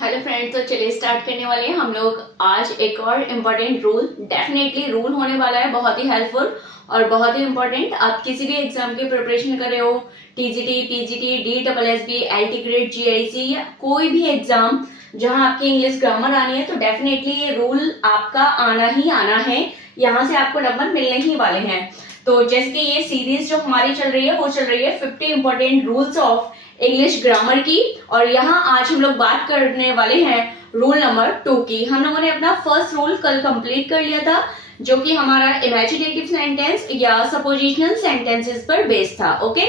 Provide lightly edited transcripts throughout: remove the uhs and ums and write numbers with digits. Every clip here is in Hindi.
हेलो फ्रेंड्स, तो चलिए स्टार्ट करने वाले हैं हम लोग आज एक और इम्पोर्टेंट रूल। डेफिनेटली रूल होने वाला है बहुत ही हेल्पफुल और बहुत ही इम्पोर्टेंट। आप किसी भी एग्जाम की प्रिपरेशन कर रहे हो, TGT, PGT, DSSB, LT grade, GIC या कोई भी एग्जाम जहां आपकी इंग्लिश ग्रामर आनी है, तो डेफिनेटली ये रूल आपका आना ही आना है। यहाँ से आपको नंबर मिलने ही वाले हैं। तो जैसे कि ये सीरीज जो हमारी चल रही है वो चल रही है 50 important rules of English grammar की, और यहाँ आज हम लोग बात करने वाले हैं रूल नंबर 2 की। हम लोगों ने अपना फर्स्ट रूल कल कंप्लीट कर लिया था, जो कि हमारा इमेजिनेटिव सेंटेंस या सपोजिशनल सेंटेंसेस पर बेस्ड था। ओके,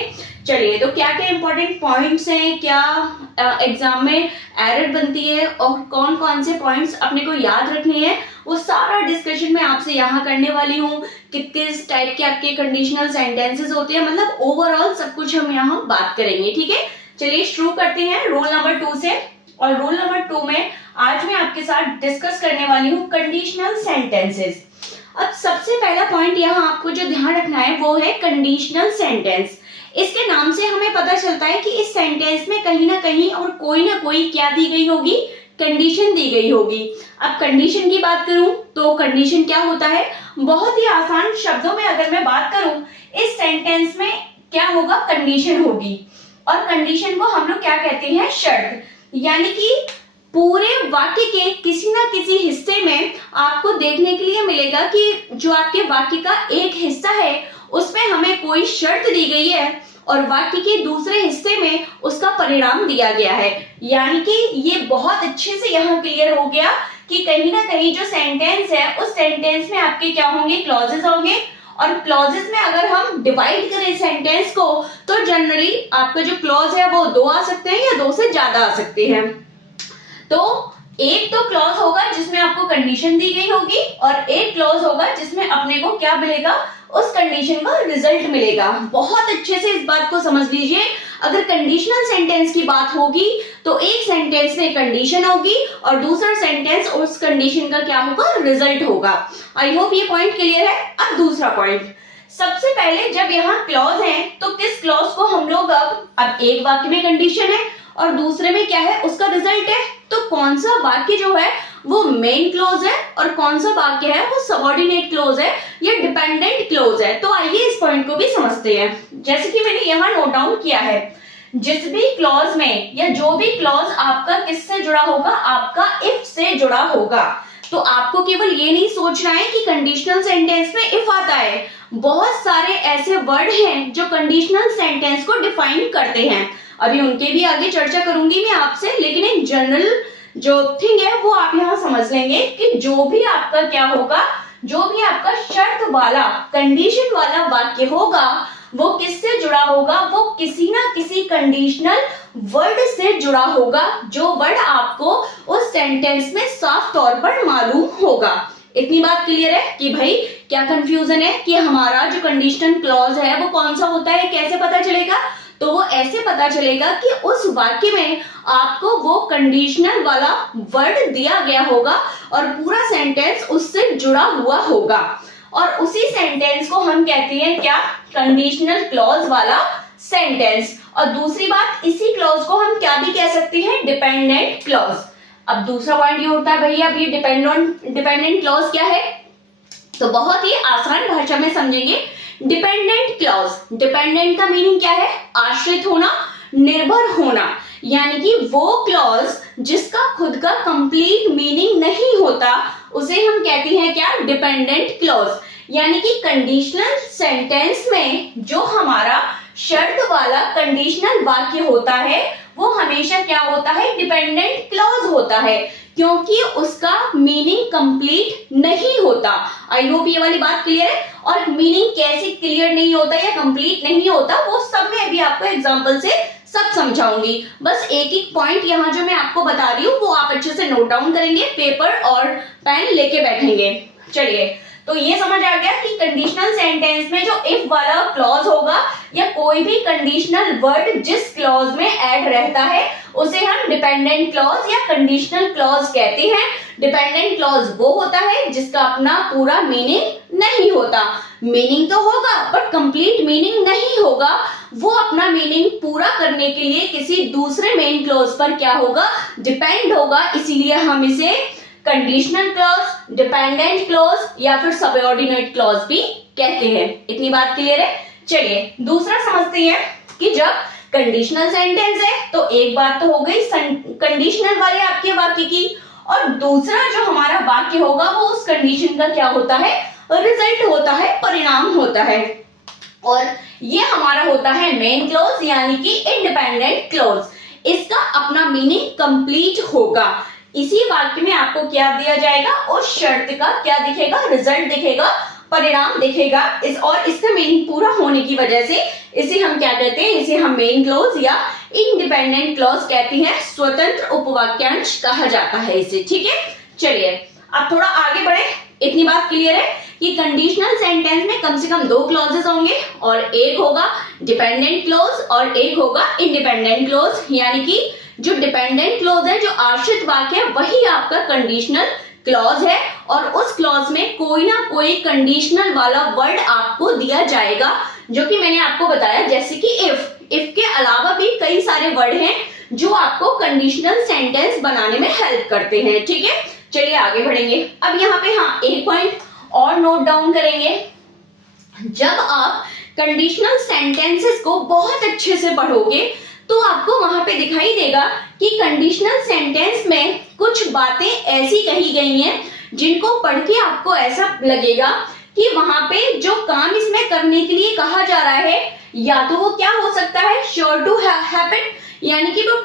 चलिए तो क्या क्या इंपॉर्टेंट पॉइंट्स हैं, क्या एग्जाम में एरर बनती है और कौन कौन से पॉइंट्स अपने को याद रखने हैं, वो सारा डिस्कशन मैं आपसे यहाँ करने वाली हूँ। किस टाइप के आपके कंडीशनल सेंटेंसेस होते हैं, मतलब ओवरऑल सब कुछ हम यहाँ बात करेंगे। ठीक है, चलिए शुरू करते हैं रूल नंबर 2 से। और रूल नंबर 2 में आज मैं आपके साथ डिस्कस करने वाली हूँ कंडीशनल सेंटेंसेस। अब सबसे पहला पॉइंट यहाँ आपको जो ध्यान रखना है वो है कंडीशनल सेंटेंस। इसके नाम से हमें पता चलता है कि इस सेंटेंस में कहीं ना कहीं और कोई ना कोई क्या दी गई होगी, कंडीशन दी गई होगी। अब कंडीशन की बात करूं तो कंडीशन क्या होता है, बहुत ही आसान शब्दों में अगर मैं बात करूं, इस सेंटेंस में क्या होगा, कंडीशन होगी। और कंडीशन को हम लोग क्या कहते हैं, शर्त। यानी कि पूरे वाक्य के किसी ना किसी हिस्से में आपको देखने के लिए मिलेगा कि जो आपके वाक्य का एक हिस्सा है उसमें हमें कोई शर्त दी गई है और वाक्य के दूसरे हिस्से में उसका परिणाम दिया गया है। यानी कि ये बहुत अच्छे से यहाँ क्लियर हो गया कि कहीं ना कहीं जो सेंटेंस है उस सेंटेंस में आपके क्या होंगे, क्लॉजेस होंगे। और क्लॉजेस में अगर हम डिवाइड करें सेंटेंस को तो जनरली आपका जो क्लॉज है वो 2 आ सकते हैं या 2 से ज्यादा आ सकते हैं। तो एक तो क्लॉज होगा जिसमें आपको कंडीशन दी गई होगी और एक क्लॉज होगा जिसमें अपने को क्या मिलेगा, उस कंडीशन का रिजल्ट मिलेगा। बहुत अच्छे से इस बात को समझ लीजिए, अगर कंडीशनल सेंटेंस की बात होगी तो एक सेंटेंस में कंडीशन होगी और दूसरा सेंटेंस उस कंडीशन का क्या होगा, रिजल्ट होगा। आई होप ये पॉइंट क्लियर है। अब दूसरा पॉइंट, सबसे पहले जब यहाँ क्लॉज है तो किस क्लॉज को हम लोग अब एक वाक्य में कंडीशन है और दूसरे में क्या है, उसका रिजल्ट है, तो कौन सा वाक्य जो है वो मेन क्लॉज है और कौन सा वाक्य है वो सबऑर्डिनेट क्लॉज है या डिपेंडेंट क्लॉज है। तो आइए इस पॉइंट को भी समझते हैं। जैसे कि मैंने यहाँ नोट डाउन किया है, जिस भी क्लॉज में या जो भी क्लॉज आपका किससे जुड़ा होगा, आपका इफ से जुड़ा होगा। तो आपको केवल ये नहीं सोचना है कि कंडीशनल सेंटेंस में इफ आता है, बहुत सारे ऐसे वर्ड हैं जो कंडीशनल सेंटेंस को डिफाइन करते हैं। अभी उनके भी आगे चर्चा करूंगी मैं आपसे, लेकिन एक जनरल जो थिंग है वो आप यहाँ समझ लेंगे कि जो भी आपका क्या होगा, जो भी आपका शर्त वाला, कंडीशन वाला वाक्य होगा वो किससे जुड़ा होगा, वो किसी ना किसी कंडीशनल वर्ड से जुड़ा होगा, जो वर्ड आपको उस सेंटेंस में साफ तौर पर मालूम होगा। इतनी बात क्लियर है कि भाई क्या कंफ्यूजन है कि हमारा जो कंडीशनल क्लॉज है वो कौन सा होता है, कैसे पता चलेगा? तो वो ऐसे पता चलेगा कि उस वाक्य में आपको वो कंडीशनल वाला वर्ड दिया गया होगा और पूरा सेंटेंस उससे जुड़ा हुआ होगा, और उसी सेंटेंस को हम कहते हैं क्या, कंडीशनल क्लॉज वाला सेंटेंस। और दूसरी बात, इसी क्लॉज को हम क्या भी कह सकते हैं, डिपेंडेंट क्लॉज। अब दूसरा पॉइंट ये होता है, भैया अब ये डिपेंडेंट क्लॉज क्या है, तो बहुत ही आसान भाषा में समझेंगे। डिपेंडेंट क्लॉज, डिपेंडेंट का मीनिंग क्या है, आश्रित होना, निर्भर होना। यानी कि वो क्लॉज जिसका खुद का कंप्लीट मीनिंग नहीं होता उसे हम कहते हैं क्या, डिपेंडेंट क्लॉज। यानी कि कंडीशनल सेंटेंस में जो हमारा शर्त वाला कंडीशनल वाक्य होता है वो हमेशा क्या होता है, डिपेंडेंट क्लॉज होता है, क्योंकि उसका मीनिंग कंप्लीट नहीं होता। आई होप ये वाली बात क्लियर है। और मीनिंग कैसे क्लियर नहीं होता या कंप्लीट नहीं होता वो सब मैं अभी आपको एग्जांपल से सब समझाऊंगी। बस एक एक पॉइंट यहाँ जो मैं आपको बता रही हूँ वो आप अच्छे से नोट डाउन करेंगे, पेपर और पेन लेके बैठेंगे। चलिए, तो ये समझ आ गया कि कंडीशनल सेंटेंस में जो इफ वाला क्लॉज होगा या कोई भी कंडीशनल वर्ड जिस क्लॉज में ऐड रहता है उसे हम डिपेंडेंट क्लॉज या कंडीशनल क्लॉज कहते हैं, डिपेंडेंट क्लॉज वो होता है जिसका अपना पूरा मीनिंग नहीं होता, मीनिंग तो होगा बट कंप्लीट मीनिंग नहीं होगा, वो अपना मीनिंग पूरा करने के लिए किसी दूसरे मेन क्लॉज पर क्या होगा, डिपेंड होगा, इसीलिए हम इसे कंडीशनल क्लॉज, डिपेंडेंट क्लॉज या फिर सबऑर्डिनेट क्लॉज भी कहते हैं। इतनी बात क्लियर है। चलिए दूसरा समझते हैं कि जब कंडीशनल सेंटेंस है तो एक बात तो हो गई कंडीशनल वाले आपके वाक्य की, और दूसरा जो हमारा वाक्य होगा वो उस कंडीशन का क्या होता है, रिजल्ट होता है, परिणाम होता है, और ये हमारा होता है मेन क्लॉज यानी कि इंडिपेंडेंट क्लॉज। इसका अपना मीनिंग कंप्लीट होगा, इसी वाक्य में आपको क्या दिया जाएगा, उस शर्त का क्या दिखेगा, रिजल्ट दिखेगा, परिणाम दिखेगा, और इसका मीनिंग पूरा होने की वजह से इसे हम क्या कहते हैं, इसे हम मेन क्लॉज या इंडिपेंडेंट क्लॉज कहते हैं, स्वतंत्र उपवाक्यांश कहा जाता है इसे। ठीक है, चलिए अब थोड़ा आगे बढ़े। इतनी बात क्लियर है कि कंडीशनल सेंटेंस में कम से कम 2 क्लॉजेस होंगे, और एक होगा डिपेंडेंट क्लॉज और एक होगा इंडिपेंडेंट क्लॉज, यानी कि जो डिपेंडेंट क्लॉज है, जो आश्रित वाक्य है, वही आपका कंडीशनल क्लॉज है, और उस क्लॉज में कोई ना कोई कंडीशनल वाला वर्ड आपको दिया जाएगा, जो कि मैंने आपको बताया, जैसे कि इफ के अलावा भी कई सारे वर्ड हैं जो आपको कंडीशनल सेंटेंस बनाने में हेल्प करते हैं। ठीक है, चलिए आगे बढ़ेंगे। अब यहाँ पे एक पॉइंट और नोट डाउन करेंगे। जब आप कंडीशनल सेंटेंसेस को बहुत अच्छे से पढ़ोगे तो आपको वहां पे दिखाई देगा कि कंडीशनल सेंटेंस में कुछ बातें ऐसी कही गई हैं जिनको पढ़ के आपको ऐसा लगेगा कि वहां पे जो काम इसमें करने के लिए कहा जा रहा है, या तो वो क्या हो सकता है, श्योर टू हैपन, यानी कि वो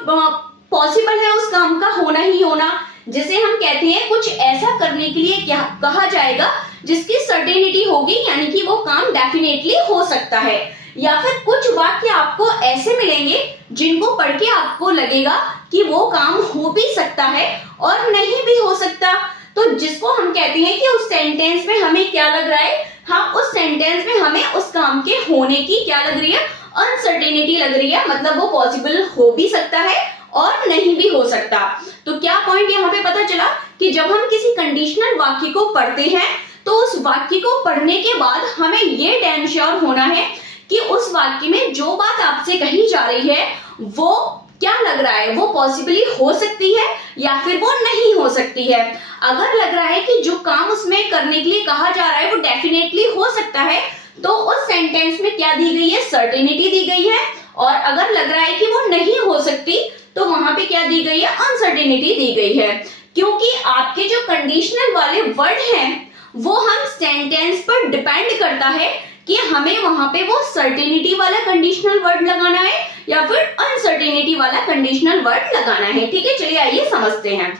पॉसिबल है उस काम का होना ही होना, जिसे हम कहते हैं कुछ ऐसा करने के लिए क्या कहा जाएगा जिसकी सर्टेनिटी होगी, यानी कि वो काम डेफिनेटली हो सकता है। या फिर कुछ वाक्य आपको ऐसे मिलेंगे जिनको पढ़ के आपको लगेगा कि वो काम हो भी सकता है और नहीं भी हो सकता, तो जिसको हम कहते हैं कि उस सेंटेंस में हमें क्या लग रहा है, हाँ उस सेंटेंस में हमें उस काम के होने की क्या लग रही है, अनसर्टेनिटी लग रही है, मतलब वो पॉसिबल हो भी सकता है और नहीं भी हो सकता। तो क्या पॉइंट यहाँ पे पता चला कि जब हम किसी कंडीशनल वाक्य को पढ़ते हैं तो उस वाक्य को पढ़ने के बाद हमें ये डैम श्योर होना है कि उस वाक्य में जो बात आपसे कही जा रही है वो क्या लग रहा है, वो पॉसिबली हो सकती है या फिर वो नहीं हो सकती है। अगर लग रहा है कि जो काम उसमें करने के लिए कहा जा रहा है वो डेफिनेटली हो सकता है, तो उस सेंटेंस में क्या दी गई है, सर्टेनिटी दी गई है, और अगर लग रहा है कि वो नहीं हो सकती तो वहां पे क्या दी गई है, अनसर्टेनिटी दी गई है। क्योंकि आपके जो कंडीशनल वाले वर्ड हैं वो हम सेंटेंस पर डिपेंड करता है कि हमें वहां पे वो सर्टेनिटी वाला कंडीशनल वर्ड लगाना है या फिर अनसर्टेनिटी वाला कंडीशनल वर्ड लगाना है। ठीक है, चलिए आइए समझते हैं।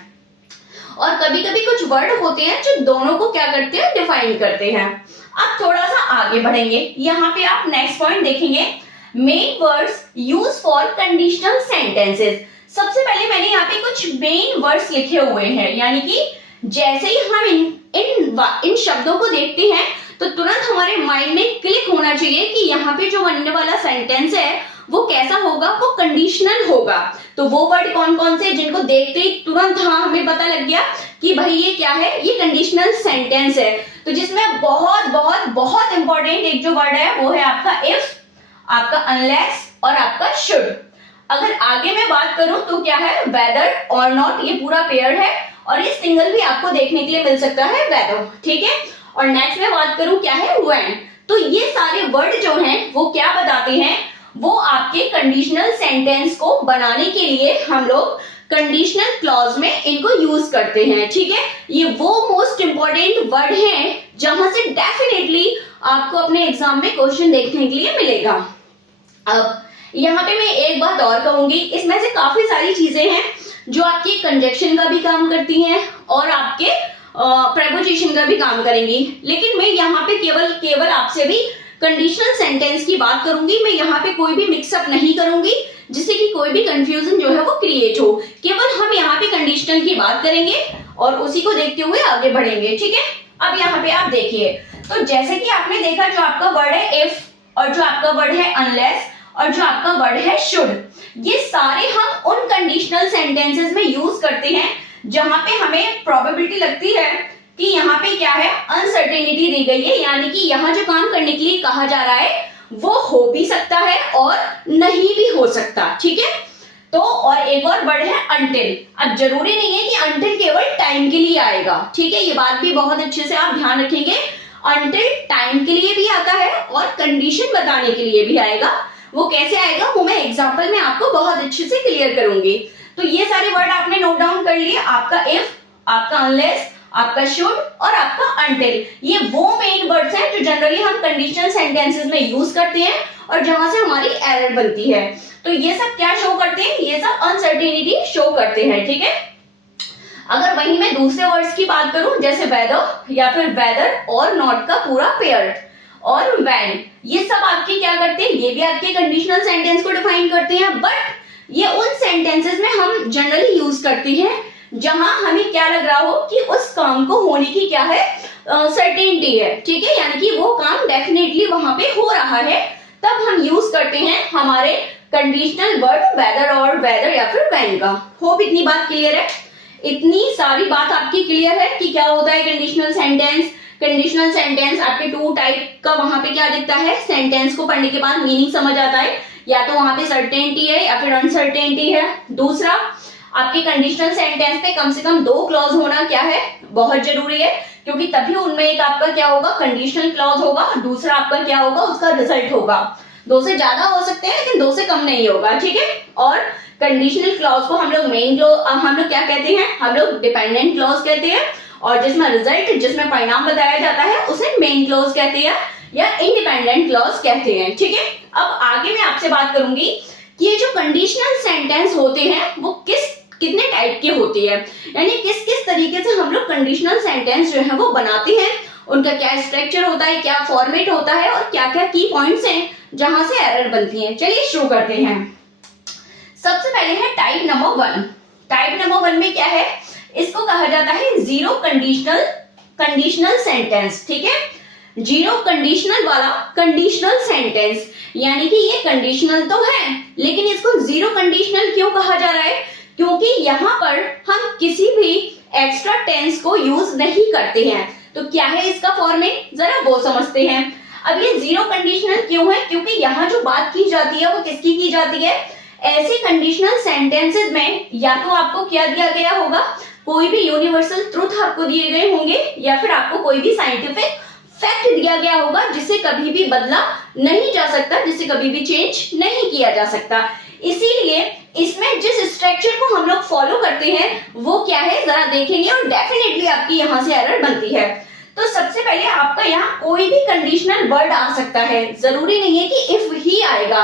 और कभी कभी कुछ वर्ड होते हैं जो दोनों को क्या करते हैं, डिफाइन करते हैं। अब थोड़ा सा आगे बढ़ेंगे, यहाँ पे आप नेक्स्ट पॉइंट देखेंगे, main words use for conditional sentences. सबसे पहले मैंने यहाँ पे कुछ मेन वर्ड्स लिखे हुए हैं, यानी कि जैसे ही हम इन शब्दों को देखते हैं तो तुरंत हमारे माइंड में क्लिक होना चाहिए कि यहाँ पे जो बनने वाला सेंटेंस है वो कैसा होगा, वो कंडीशनल होगा। तो वो वर्ड कौन कौन से जिनको देखते ही तुरंत हाँ हमें पता लग गया कि भाई ये क्या है, ये कंडीशनल सेंटेंस है। तो जिसमें बहुत बहुत बहुत इंपॉर्टेंट एक जो वर्ड है वो है आपका इफ, आपका अनलेस और आपका शुड। अगर आगे मैं बात करूं तो क्या है, वेदर और नॉट, ये पूरा पेयर है, और ये सिंगल भी आपको देखने के लिए मिल सकता है, वेदर। ठीक है, और नेक्स्ट में बात करूं क्या है, व्हेन। तो ये सारे वर्ड जो हैं वो क्या बताते हैं, वो आपके कंडीशनल सेंटेंस को बनाने के लिए हम लोग कंडीशनल क्लॉज में इनको यूज करते हैं। ठीक है, ये वो मोस्ट इंपॉर्टेंट वर्ड हैं जहां से डेफिनेटली आपको अपने एग्जाम में क्वेश्चन देखने के लिए मिलेगा। अब यहाँ पे मैं एक बात और कहूंगी, इसमें से काफी सारी चीजें हैं जो आपके कंजक्शन का भी काम करती हैं और आपके प्रेपोजिशन का भी काम करेंगी, लेकिन मैं यहाँ पे केवल आपसे भी कंडीशनल सेंटेंस की बात करूंगी। मैं यहाँ पे कोई भी मिक्सअप नहीं करूंगी जिससे कि कोई भी कंफ्यूजन जो है वो क्रिएट हो। केवल हम यहाँ पे कंडीशनल की बात करेंगे और उसी को देखते हुए आगे बढ़ेंगे। ठीक है, अब यहाँ पे आप देखिए, तो जैसे कि आपने देखा जो आपका वर्ड है इफ और जो आपका वर्ड है अनलेस और जो आपका वर्ड है शुड, ये सारे हम उन कंडीशनल सेंटेंसेस में यूज करते हैं जहां पे हमें प्रोबेबिलिटी लगती है कि यहाँ पे क्या है, अनसर्टेनिटी दी गई है, यानी कि यहाँ जो काम करने के लिए कहा जा रहा है वो हो भी सकता है और नहीं भी हो सकता, ठीक है। तो और एक और वर्ड है अनटिल। अब जरूरी नहीं है कि अनटिल केवल टाइम के लिए आएगा, ठीक है, ये बात भी बहुत अच्छे से आप ध्यान रखेंगे। अनटिल टाइम के लिए भी आता है और कंडीशन बताने के लिए भी आएगा। वो कैसे आएगा वो मैं एग्जाम्पल में आपको बहुत अच्छे से क्लियर करूंगी। तो ये सारे वर्ड आपने नोट डाउन कर लिए, आपका इफ, आपका अनलेस, आपका शुड और आपका अनटिल। ये वो मेन वर्ड्स हैं जो जनरली हम कंडीशनल सेंटेंसेस में यूज करते हैं और जहां से हमारी एरर बनती है। तो ये सब क्या शो करते हैं, ये सब अनसर्टेनिटी शो करते हैं, ठीक है। अगर वहीं मैं दूसरे वर्ड्स की बात करूं जैसे वेदर या फिर वेदर और नॉट का पूरा पेयर और व्हेन, ये सब आपके क्या करते हैं, ये भी आपके कंडीशनल सेंटेंस को डिफाइन करते हैं, बट ये उन सेंटेंसेस में हम जनरली यूज करते हैं जहां हमें क्या लग रहा हो कि उस काम को होने की क्या है, सर्टेनिटी है, ठीक है, यानी कि वो काम डेफिनेटली वहां पे हो रहा है, तब हम यूज करते हैं हमारे कंडीशनल वर्ड वेदर और वेदर या फिर व्हेन का। होप इतनी बात क्लियर है, इतनी सारी बात आपकी क्लियर है कि क्या होता है कंडीशनल सेंटेंस। कंडीशनल सेंटेंस आपके टू टाइप का वहां पे क्या दिखता है, सेंटेंस को पढ़ने के बाद मीनिंग समझ आता है, या तो वहां पे सर्टेनिटी है या फिर अनसर्टेनिटी है। दूसरा, आपके कंडीशनल सेंटेंस पे कम से कम 2 क्लॉज होना क्या है, बहुत जरूरी है, क्योंकि तभी उनमें एक आपका क्या होगा, कंडीशनल क्लॉज होगा, दूसरा आपका क्या होगा, उसका रिजल्ट होगा। 2 से ज्यादा हो सकते हैं लेकिन 2 से कम नहीं होगा, ठीक है। और कंडीशनल क्लॉज को हम लोग मेन क्लॉज, हम लोग क्या कहते हैं, हम लोग डिपेंडेंट क्लॉज कहते हैं, और जिसमें रिजल्ट, जिसमें परिणाम बताया जाता है उसे मेन क्लॉज कहते हैं या इंडिपेंडेंट क्लॉज कहते हैं, ठीक है। अब आगे मैं आपसे बात करूंगी कि ये जो कंडीशनल सेंटेंस होते हैं वो कितने टाइप के होते हैं, यानी किस किस तरीके से हम लोग कंडीशनल सेंटेंस जो है वो बनाते हैं, उनका क्या स्ट्रक्चर होता है, क्या फॉर्मेट होता है और क्या क्या की पॉइंट्स हैं जहां से एरर बनती है। चलिए शुरू करते हैं। सबसे पहले है टाइप नंबर 1। टाइप नंबर 1 में क्या है, इसको कहा जाता है जीरो कंडीशनल सेंटेंस, ठीक है। जीरो कंडीशनल वाला कंडीशनल सेंटेंस, यानी कि ये कंडीशनल तो है लेकिन इसको जीरो कंडीशनल क्यों कहा जा रहा है, क्योंकि यहाँ पर हम किसी भी एक्स्ट्रा टेंस को यूज नहीं करते हैं। तो क्या है इसका फॉर्मेट, जरा वो समझते हैं। अब ये जीरो कंडीशनल क्यों है, क्योंकि यहाँ जो बात की जाती है वो किसकी की जाती है, ऐसे कंडीशनल सेंटेंसेस में या तो आपको क्या दिया गया होगा, कोई भी यूनिवर्सल ट्रूथ आपको दिए गए होंगे या फिर आपको कोई भी साइंटिफिक फैक्ट दिया गया होगा जिसे कभी भी बदला नहीं जा सकता, जिसे कभी भी चेंज नहीं किया जा सकता। इसीलिए इसमें जिस स्ट्रक्चर को हम लोग फॉलो करते हैं वो क्या है, जरा देखेंगे और डेफिनेटली आपकी यहाँ से एरर बनती है। तो सबसे पहले आपका यहाँ कोई भी कंडीशनल वर्ड आ सकता है, जरूरी नहीं है कि इफ ही आएगा।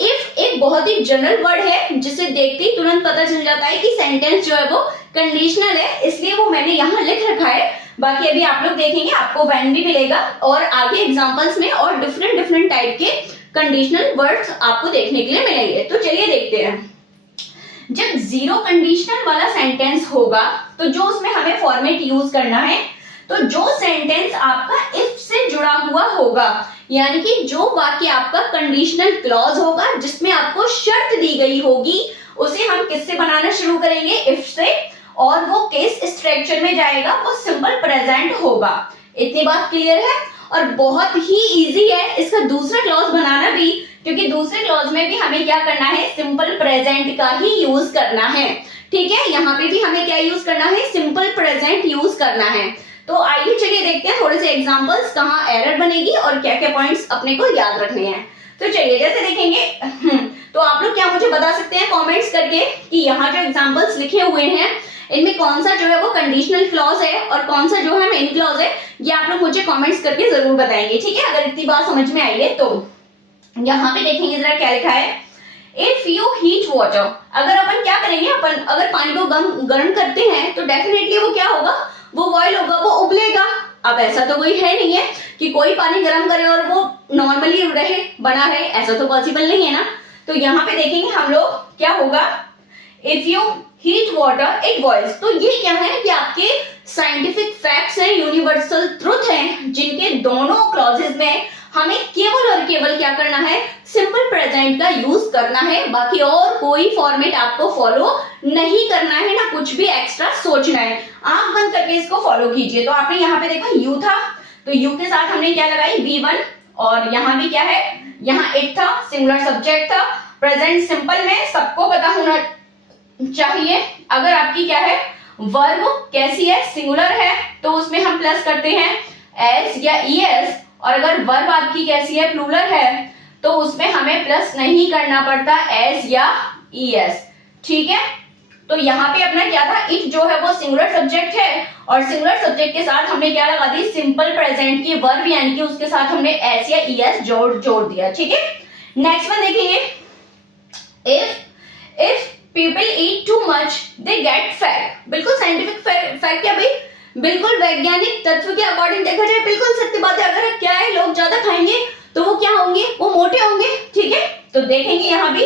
इफ एक बहुत ही जनरल वर्ड है जिसे देखते ही तुरंत पता चल जाता है कि सेंटेंस जो है वो कंडीशनल है, इसलिए वो मैंने यहाँ लिख रखा है। बाकी अभी आप लोग देखेंगे आपको व्हेन भी मिलेगा और आगे एग्जांपल्स में और डिफरेंट टाइप के कंडीशनल वर्ड्स आपको देखने के लिए मिलेंगे। तो चलिए देखते हैं। जब जीरो कंडीशनल वाला सेंटेंस होगा तो जो उसमें हमें फॉर्मेट यूज करना है, तो जो सेंटेंस आपका इफ से जुड़ा हुआ होगा, यानी कि जो वाक्य आपका कंडीशनल क्लॉज होगा जिसमें आपको शर्त दी गई होगी, उसे हम किससे बनाना शुरू करेंगे, इफ से, और वो केस स्ट्रक्चर में जाएगा, वो सिंपल प्रेजेंट होगा। इतनी बात क्लियर है और बहुत ही इजी है इसका दूसरा क्लॉज बनाना भी, क्योंकि दूसरे क्लॉज में भी हमें क्या करना है, सिंपल प्रेजेंट का ही यूज करना है, ठीक है। यहाँ पे भी हमें क्या यूज करना है, सिंपल प्रेजेंट यूज करना है। तो आइए चलिए देखते हैं थोड़े से एग्जांपल्स, कहाँ एरर बनेगी और क्या क्या पॉइंट्स अपने को याद रखने हैं। तो चलिए जैसे देखेंगे, तो आप लोग क्या मुझे बता सकते हैं कमेंट्स करके कि यहाँ जो एग्जांपल्स लिखे हुए हैं इनमें कौन सा जो है वो कंडीशनल क्लॉज है और कौन सा जो है मेन क्लॉज है, ये आप लोग मुझे कमेंट्स करके जरूर बताएंगे, ठीक है, अगर इतनी बात समझ में आई है तो। यहाँ पे देखेंगे जरा क्या लिखा है, इफ यू हीट वाटर, अगर अपन क्या करेंगे, अपन अगर पानी को गर्म करते हैं तो डेफिनेटली वो क्या होगा, वो बॉयल होगा, वो उबलेगा। अब ऐसा तो कोई है नहीं है कि कोई पानी गर्म करे और वो नॉर्मली रहे, बना रहे, ऐसा तो पॉसिबल नहीं है ना। तो यहाँ पे देखेंगे हम लोग क्या होगा, if you heat water it boils. तो ये क्या है कि आपके साइंटिफिक फैक्ट्स हैं, यूनिवर्सल ट्रुथ हैं, जिनके दोनों क्लॉजेस में हमें केवल और केवल क्या करना है, सिंपल प्रेजेंट का यूज करना है, बाकी और कोई फॉर्मेट आपको फॉलो नहीं करना है, ना कुछ भी एक्स्ट्रा सोचना है। आंख बंद करके इसको फॉलो कीजिए। तो आपने यहाँ पे देखा यू था, तो यू के साथ हमने क्या लगाई V1, और यहाँ भी क्या है, यहाँ इट था, सिंगुलर सब्जेक्ट था। प्रेजेंट सिंपल में सबको पता होना चाहिए, अगर आपकी क्या है वर्ब कैसी है, सिंगुलर है, तो उसमें हम प्लस करते हैं एस या ईएस, और अगर वर्ब आपकी कैसी है, प्लूरल है, तो उसमें हमें प्लस नहीं करना पड़ता एस या ईएस। ठीक है, तो यहाँ पे अपना क्या था, इट जो है वो सिंगुलर सब्जेक्ट है, और सिंगुलर सब्जेक्ट के साथ हमने क्या लगा दी, सिंपल प्रेजेंट की वर्ब, यानी कि उसके साथ हमने एस या ईएस जोड़ दिया। ठीक है, नेक्स्ट वन देखेंगे, if people eat too much they get fat. बिल्कुल साइंटिफिक फैक्ट है भाई, बिल्कुल वैज्ञानिक तत्व के अकॉर्डिंग देखा जाए बिल्कुल सत्य बात है। अगर क्या है, लोग ज्यादा खाएंगे तो वो क्या होंगे, वो मोटे होंगे। ठीक है, तो देखेंगे यहाँ भी,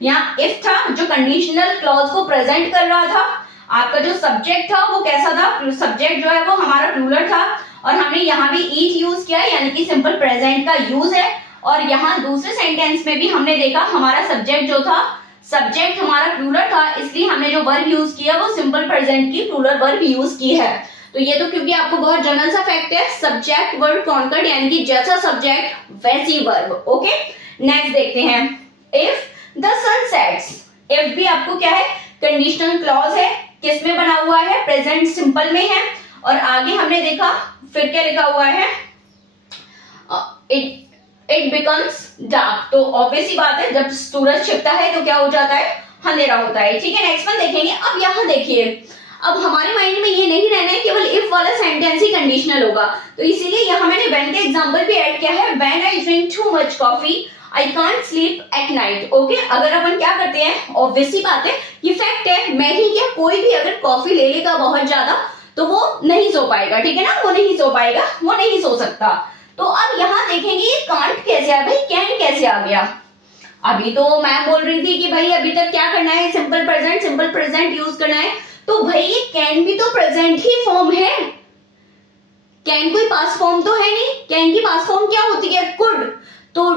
यहाँ इफ था जो कंडीशनल क्लॉज को प्रेजेंट कर रहा था, आपका जो सब्जेक्ट था वो कैसा था, सब्जेक्ट जो है वो हमारा प्लूरल था, और हमने यहाँ भी ईट यूज किया, यानी कि सिंपल प्रेजेंट का यूज है। और यहाँ दूसरे सेंटेंस में भी हमने देखा हमारा सब्जेक्ट जो था, सब्जेक्ट हमारा प्लूरल था, इसलिए हमने जो वर्ब यूज किया वो सिंपल प्रेजेंट की प्लूरल वर्ब यूज की है। तो ये तो क्योंकि आपको बहुत जनरल सा फैक्ट है, सब्जेक्ट वर्ब कॉन्कर्ड, यानी कि जैसा सब्जेक्ट वैसी वर्ब। ओके, नेक्स्ट देखते हैं, if the sun sets. If भी आपको क्या है, कंडीशनल क्लॉज है, किसमें बना हुआ है, प्रेजेंट सिंपल में है, और आगे हमने देखा फिर क्या लिखा हुआ है, इट बिकम्स डार्क। तो ऑब्वियस ही बात है, जब सूरज छिपता है तो क्या हो जाता है, अंधेरा होता है। ठीक है, नेक्स्ट वन देखेंगे। अब यहाँ देखिए, अब हमारे माइंड में ये नहीं रहना है केवल इफ वाला सेंटेंस ही कंडीशनल होगा, तो इसीलिए यहाँ मैंने व्हेन का एग्जांपल भी ऐड किया है, when I drink too much coffee I can't sleep at night. Okay, अगर अपन क्या करते हैं, ऑब्वियस ही बात है, ये फैक्ट है, मैं ही क्या, कोई भी अगर कॉफी ले लेगा बहुत ज्यादा तो वो नहीं सो पाएगा। ठीक है ना, वो नहीं सो पाएगा, वो नहीं सो सकता। तो अब यहाँ देखेंगे ये कांट कैसे आ गई, कैन कैसे आ गया। अभी तो मैम बोल रही थी कि भाई अभी तक क्या करना है, सिंपल प्रेजेंट यूज करना है, तो भाई ये कैन भी तो प्रेजेंट ही फॉर्म है, कैन कोई पास्ट फॉर्म तो है नहीं, कैन की पास्ट फॉर्म क्या होती है, कुड। तो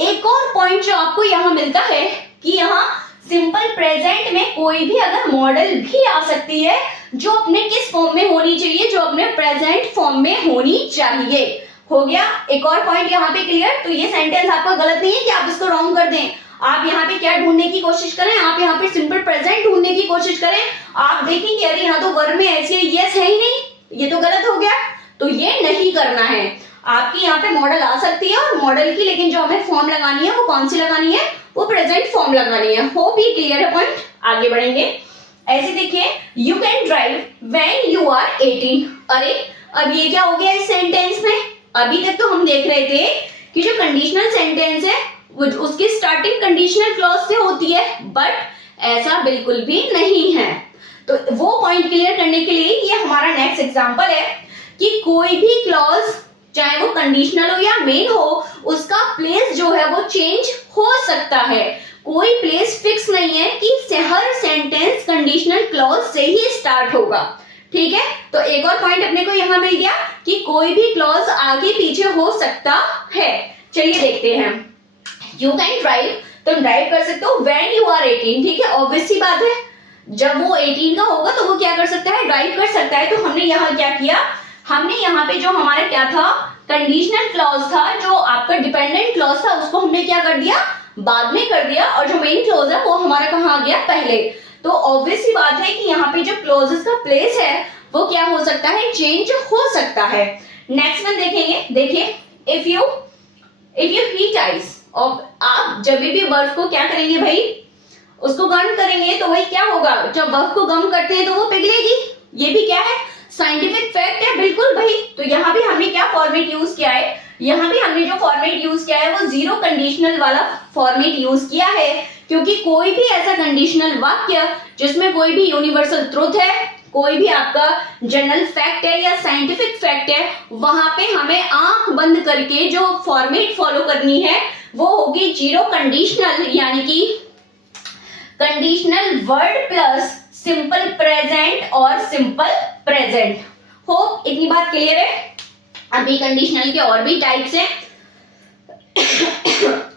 एक और पॉइंट जो आपको यहाँ मिलता है कि यहाँ सिंपल प्रेजेंट में कोई भी अगर मॉडल भी आ सकती है, जो अपने किस फॉर्म में होनी चाहिए, जो अपने प्रेजेंट फॉर्म में होनी चाहिए। हो गया एक और पॉइंट यहाँ पे क्लियर। तो ये सेंटेंस आपका गलत नहीं है कि आप इसको रॉन्ग कर दें, आप यहाँ पे क्या ढूंढने की कोशिश करें, आप यहाँ पे सिंपल प्रेजेंट ढूंढने की कोशिश करें। आप देखेंगे अरे यहाँ तो वर्ब में ऐसी है, यस है ही नहीं, ये तो गलत हो गया। तो ये नहीं करना है, आपकी यहाँ पे मॉडल आ सकती है, और मॉडल की लेकिन जो हमें फॉर्म लगानी है वो कौन सी लगानी है, वो प्रेजेंट फॉर्म लगानी है। होप ये क्लियर है पॉइंट, आगे बढ़ेंगे। ऐसे देखिए, you can drive when you are 18। अरे अब ये क्या हो गया इस सेंटेंस में, अभी तक तो हम देख रहे थे कि जो कंडीशनल सेंटेंस है उसकी स्टार्टिंग कंडीशनल क्लॉज से होती है, बट ऐसा बिल्कुल भी नहीं है। तो वो पॉइंट क्लियर करने के लिए ये हमारा नेक्स्ट एग्जांपल है कि कोई भी क्लॉज चाहे वो कंडीशनल हो या मेन हो, उसका प्लेस जो है वो चेंज हो सकता है, कोई प्लेस फिक्स नहीं है कि हर सेंटेंस कंडीशनल क्लॉज से ही स्टार्ट होगा। ठीक है, तो एक और पॉइंट अपने को यहां मिल गया कि कोई भी क्लॉज आगे पीछे हो सकता है। चलिए देखते हैं, यू कैन ड्राइव, तुम ड्राइव कर सकते हो व्हेन यू आर 18। ठीक है, ऑब्वियस सी बात है, जब वो 18 का होगा तो वो क्या कर सकता है, ड्राइव कर सकता है। तो हमने यहाँ क्या किया, हमने यहाँ पे जो हमारा क्या था, कंडीशनल क्लॉज था, जो आपका डिपेंडेंट क्लॉज था, उसको हमने क्या कर दिया, बाद में कर दिया, और जो मेन क्लॉज है वो हमारा कहाँ आ गया, पहले। तो ऑब्वियस सी बात है कि यहाँ पे जो क्लॉजेस का प्लेस है वो क्या हो सकता है, चेंज हो सकता है। नेक्स्ट वन देखेंगे, देखिए, इफ यू हीट आइस, और आप जब भी वर्ब को क्या करेंगे भाई, उसको गर्म करेंगे, तो भाई क्या होगा, जब वर्ब को गर्म करते हैं तो वो पिघलेगी। ये भी क्या है, साइंटिफिक फैक्ट है, बिल्कुल भाई। तो यहाँ भी हमने क्या फॉर्मेट यूज किया है, यहाँ भी हमने जो फॉर्मेट यूज किया है वो जीरो कंडीशनल वाला फॉर्मेट यूज किया है, क्योंकि कोई भी ऐसा कंडीशनल वाक्य जिसमें कोई भी यूनिवर्सल ट्रुथ है, कोई भी आपका जनरल फैक्ट है या साइंटिफिक फैक्ट है, वहां पे हमें आंख बंद करके जो फॉर्मेट फॉलो करनी है वो होगी जीरो कंडीशनल, यानी कि conditional word plus simple present और सिंपल प्रेजेंट। होप इतनी बात क्लियर है। अभी कंडीशनल के और भी टाइप्स हैं,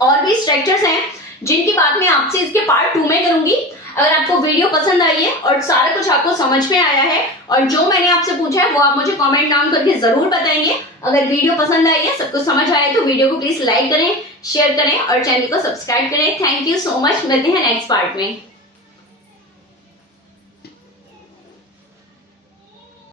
और भी स्ट्रक्चर्स हैं जिनकी बात मैं आपसे इसके पार्ट 2 में करूंगी। अगर आपको वीडियो पसंद आई है और सारा कुछ आपको समझ में आया है और जो मैंने आपसे पूछा है वो आप मुझे कमेंट डाउन करके जरूर बताएंगे। अगर वीडियो पसंद आई है, सब कुछ समझ आया है तो वीडियो को प्लीज लाइक करें, शेयर करें और चैनल को सब्सक्राइब करें। थैंक यू सो मच, मिलते हैं नेक्स्ट पार्ट में।